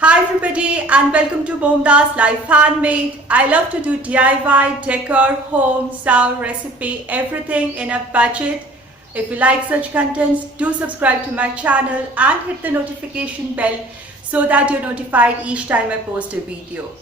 Hi everybody and welcome to MomDas Life Handmade. I love to do DIY, decor, home, sound, recipe, everything in a budget. If you like such contents, do subscribe to my channel and hit the notification bell so that you're notified each time I post a video.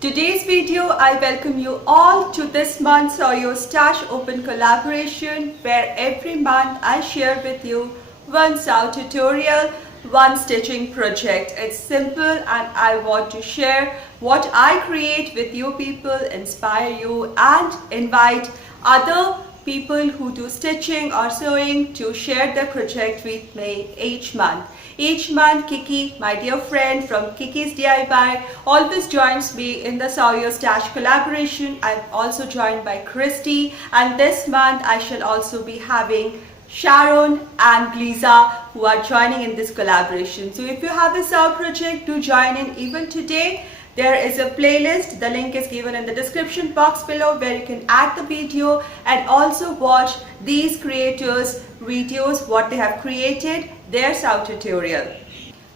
Today's video, I welcome you all to this month's Soyo Stash Open collaboration where every month I share with you one sew tutorial, one stitching project. It's simple and I want to share what I create with you people, inspire you and invite other people who do stitching or sewing to share their project with me each month. Each month, Kiki, my dear friend from Kiki's DIY, always joins me in the Soyo Stash collaboration. I'm also joined by Christy, and this month I shall also be having Sharon and Lisa who are joining in this collaboration. So if you have a sew project, do join in even today. There is a playlist, the link is given in the description box below where you can add the video and also watch these creators' videos, what they have created, their sew tutorial.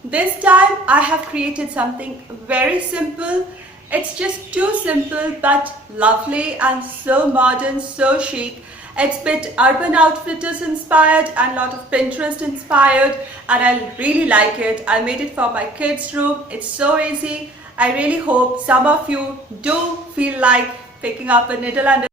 This time I have created something very simple. It's just too simple but lovely and so modern, so chic. It's a bit Urban Outfitters inspired and a lot of Pinterest inspired, and I really like it. I made it for my kids' room. It's so easy. I really hope some of you do feel like picking up a needle and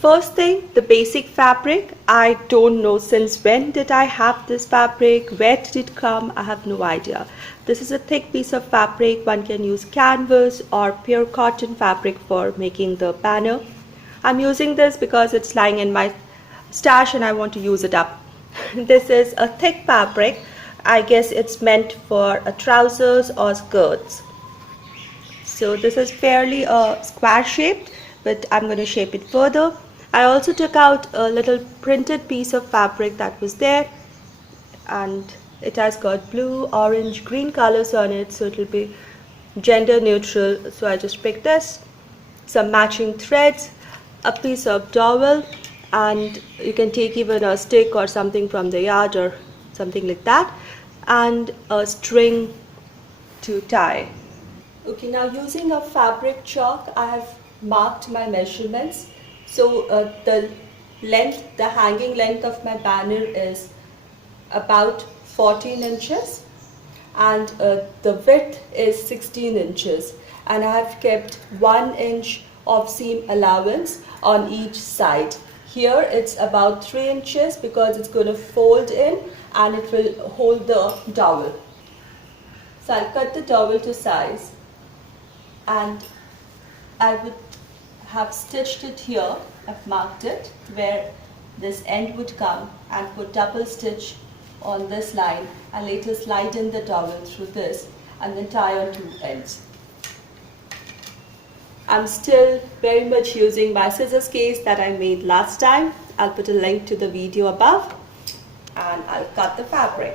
First thing, the basic fabric. I don't know since when did I have this fabric, where did it come, I have no idea. This is a thick piece of fabric. One can use canvas or pure cotton fabric for making the banner. I'm using this because it's lying in my stash and I want to use it up. This is a thick fabric. I guess it's meant for trousers or skirts. So this is fairly square shaped, but I'm going to shape it further. I also took out a little printed piece of fabric that was there, and it has got blue, orange, green colors on it, so it will be gender neutral. So I just picked this, some matching threads, a piece of dowel, and you can take even a stick or something from the yard or something like that, and a string to tie. Okay, now using a fabric chalk, I have marked my measurements. So the length, the hanging length of my banner is about 14 inches and the width is 16 inches, and I have kept 1 inch of seam allowance on each side. Here it's about 3 inches because it's going to fold in and it will hold the dowel. So I'll cut the dowel to size and I would have stitched it here. I've marked it where this end would come and put double stitch on this line and later slide in the dowel through this and then tie on 2 ends. I'm still very much using my scissors case that I made last time. I'll put a link to the video above and I'll cut the fabric.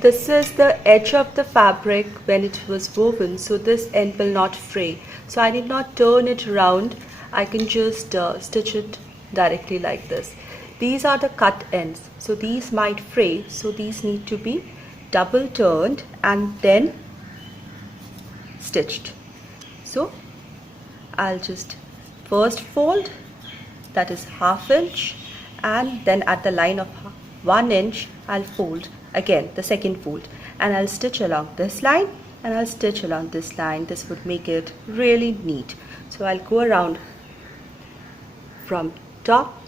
This is the edge of the fabric when it was woven, so this end will not fray. So I need not turn it around. I can just stitch it directly like this. These are the cut ends, so these might fray, so these need to be double turned and then stitched. So I'll just first fold, that is ½ inch, and then at the line of 1 inch I'll fold again the second fold, and I'll stitch along this line and I'll stitch along this line. This would make it really neat. So I'll go around from top.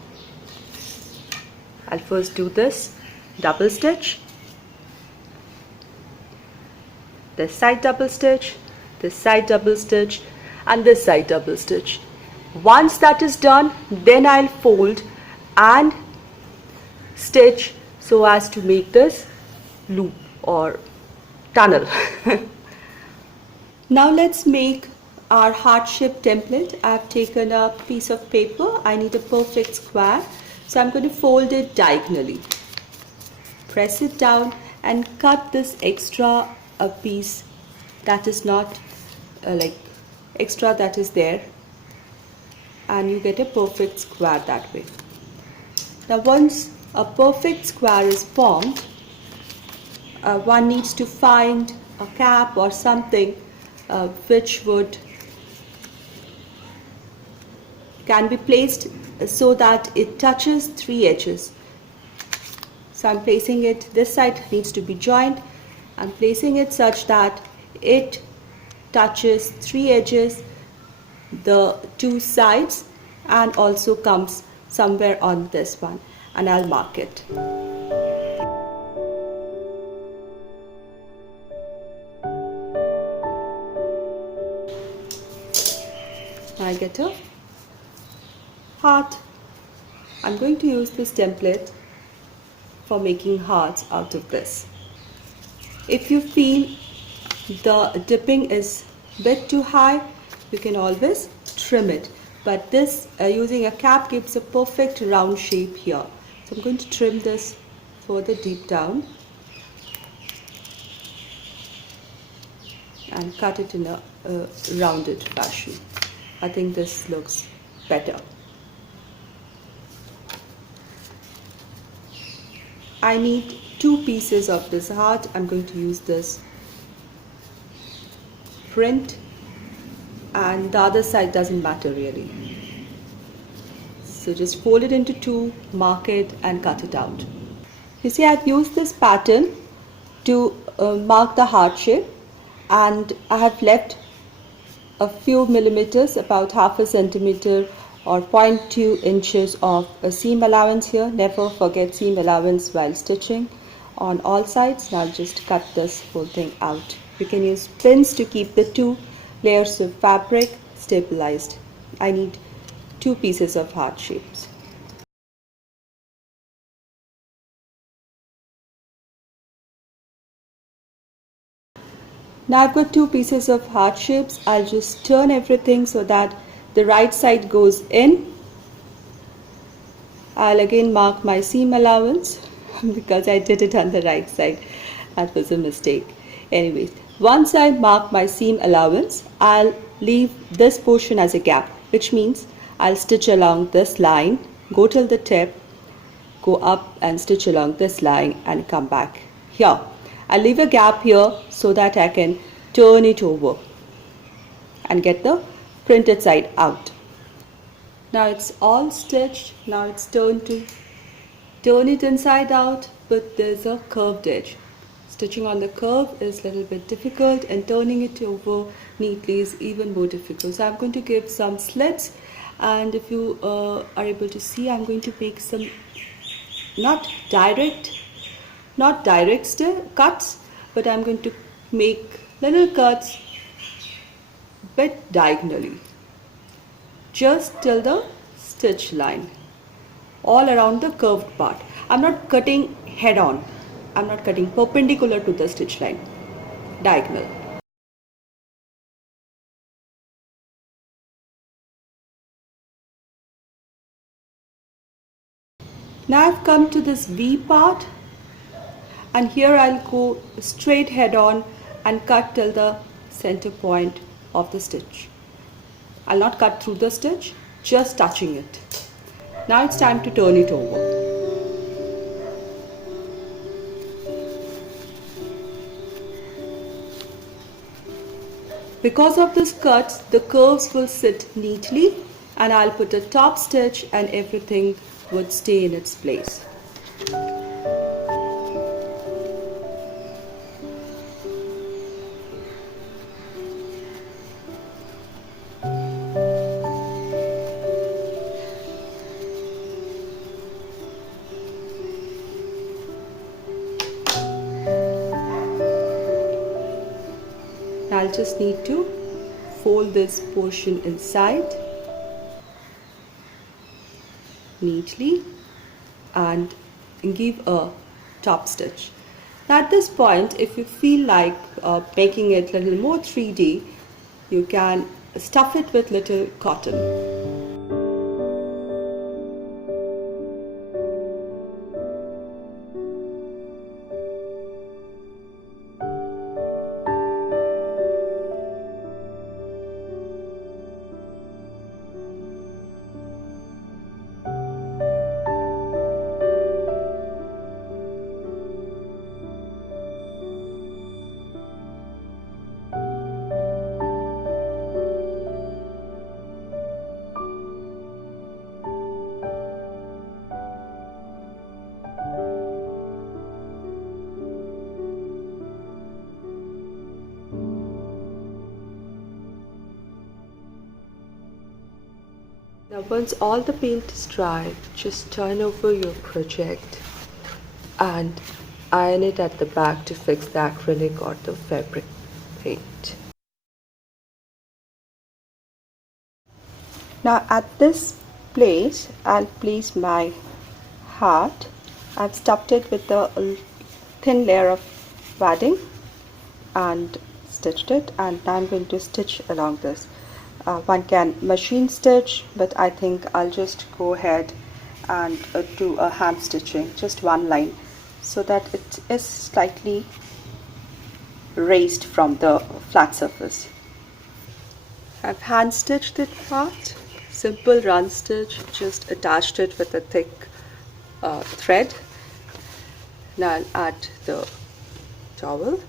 I'll first do this double stitch, this side double stitch, this side double stitch, and this side double stitch. Once that is done, then I'll fold and stitch so as to make this loop or tunnel. Now let's make our heart shape template. I've taken a piece of paper. I need a perfect square, so I'm going to fold it diagonally, press it down and cut this extra piece that is not like extra that is there, and you get a perfect square that way. Now once a perfect square is formed, one needs to find a cap or something which can be placed so that it touches three edges. So I'm placing it, this side needs to be joined. I'm placing it such that it touches three edges, the two sides, and also comes somewhere on this one, and I'll mark it. I get a heart. I'm going to use this template for making hearts out of this. If you feel the dipping is a bit too high, you can always trim it. But this using a cap gives a perfect round shape here. So I'm going to trim this further deep down and cut it in a rounded fashion. I think this looks better. I need two pieces of this heart. I'm going to use this print, and the other side doesn't matter really. So just fold it into two, mark it and cut it out. You see, I've used this pattern to mark the heart shape, and I have left a few millimeters, about half a centimeter or 0.2 inches of a seam allowance here. Never forget seam allowance while stitching on all sides. Now just cut this whole thing out. You can use pins to keep the two layers of fabric stabilized. I need two pieces of heart shapes. Now I've got two pieces of heart shapes. I'll just turn everything so that the right side goes in. I'll again mark my seam allowance because I did it on the right side. That was a mistake. Anyways, once I mark my seam allowance, I'll leave this portion as a gap, which means I'll stitch along this line, go till the tip, go up and stitch along this line and come back here. I'll leave a gap here so that I can turn it over and get the printed side out. Now it's all stitched. Now it's turn it inside out, but there's a curved edge. Stitching on the curve is a little bit difficult, and turning it over neatly is even more difficult. So I'm going to give some slits, and if you are able to see, I'm going to make some not direct cuts, but I'm going to make little cuts bit diagonally, just till the stitch line, all around the curved part. I'm not cutting head on. I'm not cutting perpendicular to the stitch line, diagonal. Now I've come to this V part, and here I'll go straight head on and cut till the center point of the stitch. I'll not cut through the stitch, just touching it. Now it's time to turn it over. Because of this cut, the curves will sit neatly, and I'll put a top stitch and everything would stay in its place. I'll just need to fold this portion inside neatly and give a top stitch. Now at this point, if you feel like making it a little more 3D, you can stuff it with little cotton. Now once all the paint is dry, just turn over your project and iron it at the back to fix the acrylic or the fabric paint. Now at this place, I'll place my heart. I've stuffed it with a thin layer of wadding and stitched it, and now I'm going to stitch along this. One can machine stitch, but I think I'll just go ahead and do a hand stitching, just one line, so that it is slightly raised from the flat surface. I've hand stitched it part, simple run stitch, just attached it with a thick thread. Now I'll add the towel.